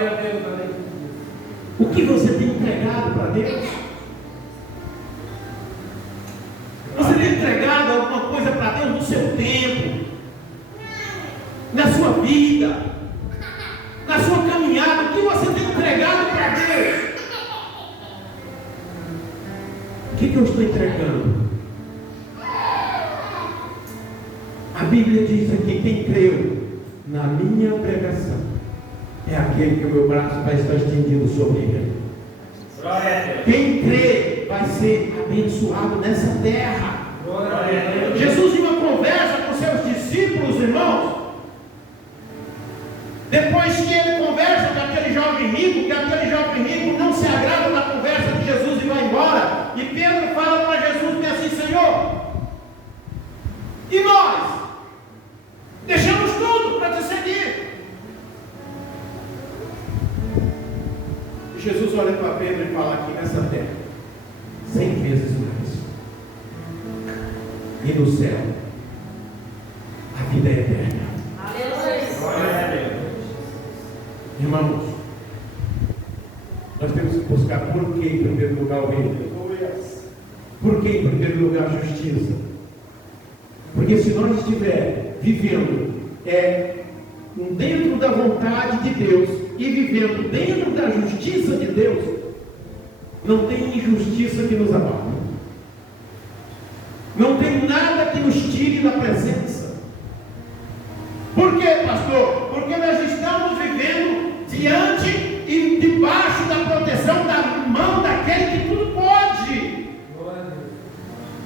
Glória a Deus, aleluia. O que você tem entregado para Deus? Você tem entregado alguma coisa para Deus no seu tempo, na sua vida, na sua caminhada? O que você tem entregado para Deus? O que eu estou entregando? A Bíblia diz aqui: quem creu na minha pregação é aquele que o meu braço vai estar estendido sobre ele. Quem crê vai ser abençoado nessa terra. Jesus, em uma conversa com seus discípulos, irmãos, depois que ele conversa com aquele jovem rico, que aquele jovem rico não se agrada na conversa de Jesus e vai embora, e Pedro fala para Jesus bem assim: Senhor, e nós? Deixamos tudo para te seguir. Jesus olha para Pedro e fala: aqui nessa terra, 100 vezes mais, e no céu a vida é eterna. Aleluia. Irmãos, nós temos que buscar por que em primeiro lugar o reino. Por que em primeiro lugar a justiça? Porque se nós estivermos vivendo dentro da vontade de Deus e vivendo dentro da justiça de Deus, não tem injustiça que nos abata, não tem nada que nos tire da presença. Por quê, pastor? Porque nós estamos vivendo diante e debaixo da proteção da mão daquele que tudo pode.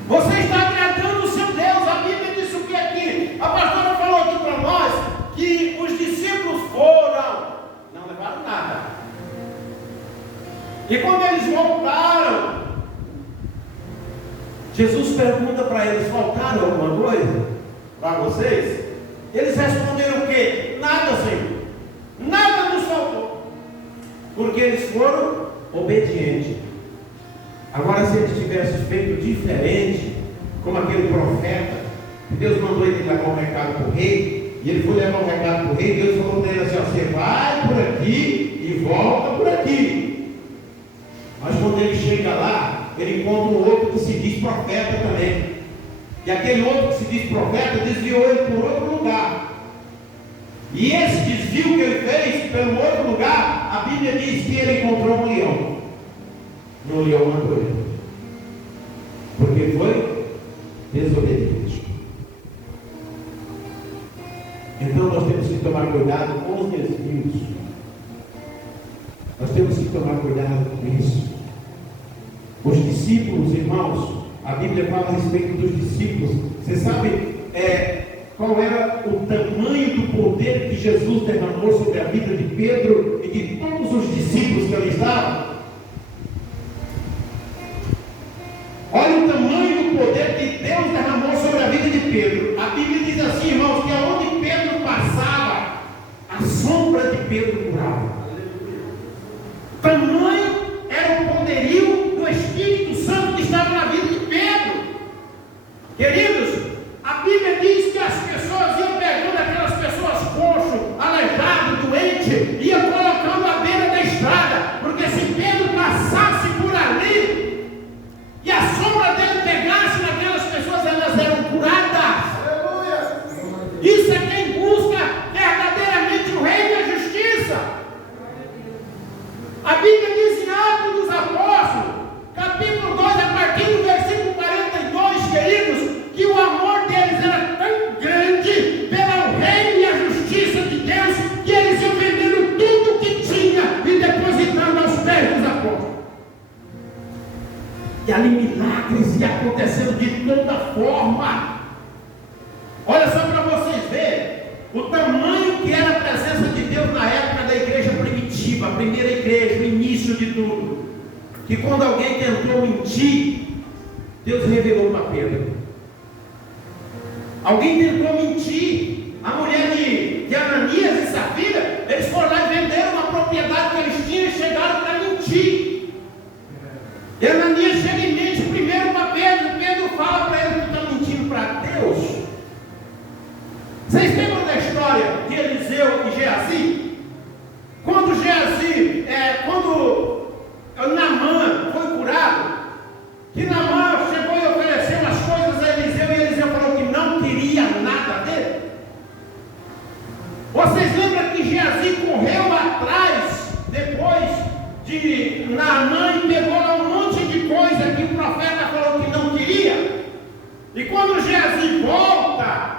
Você está agradando o seu Deus. A Bíblia diz o que aqui? A pastora falou aqui para nós que os discípulos não levaram nada. E quando eles voltaram, Jesus pergunta para eles: faltaram alguma coisa para vocês? Eles responderam o quê? Nada, Senhor. Nada nos faltou. Porque eles foram obedientes. Agora, se eles tivessem feito diferente, como aquele profeta, que Deus mandou ele levar um recado para o rei, e ele foi levar um recado para o rei, Deus falou para ele assim: você vai por aqui e volta por aqui. Mas quando ele chega lá, ele encontra um outro que se diz profeta também. E aquele outro que se diz profeta desviou ele por outro lugar. E esse desvio que ele fez pelo outro lugar, a Bíblia diz que ele encontrou um leão. E o leão matou ele, porque foi desobediente. Então nós temos que tomar cuidado com os desvios. Nós temos que tomar cuidado com isso. Os discípulos, irmãos, a Bíblia fala a respeito dos discípulos. Você sabe qual era o tamanho do poder que Jesus derramou sobre a vida de Pedro e de todos os discípulos que ali estavam? Olha o tamanho do poder que Deus derramou sobre a vida de Pedro. A Bíblia diz assim, irmãos, que aonde Pedro passava, a sombra de Pedro curava. Tamanho era o poderio do Espírito Santo que estava na vida de Pedro. Queridos, a Bíblia diz que as pessoas iam pegando aquelas pessoas coxo, aleijado, doente, iam colocando à beira da estrada, porque se Pedro passasse por ali e a sombra dele pegasse naquelas pessoas, elas eram curadas. Aleluia. Isso é quem busca verdadeiramente o reino e a justiça. A Bíblia diz em Atos dos Apóstolos, capítulo 2, a partir do versículo 42, queridos, que o amor deles era tão grande pelo reino e a justiça de Deus, que eles iam vendendo tudo que tinha e depositando aos pés dos apóstolos. E ali milagres iam acontecendo de toda forma. Olha só para vocês verem o tamanho que era a presença de Deus na época da igreja primitiva, a primeira igreja, o início de tudo. Que quando alguém tentou mentir, Deus revelou para Pedro. Alguém tentou mentir. A mulher de Ananias e Safira, eles foram lá e venderam uma propriedade que eles tinham e chegaram para mentir. E Ananias chega e mente primeiro para Pedro. Pedro fala para ele: tu está mentindo para Deus? Vocês lembram da história de Eliseu e Geazi? Quando Geazi que Geazi correu atrás, depois de Naamã, e pegou lá um monte de coisa que o profeta falou que não queria. E quando Geazi volta,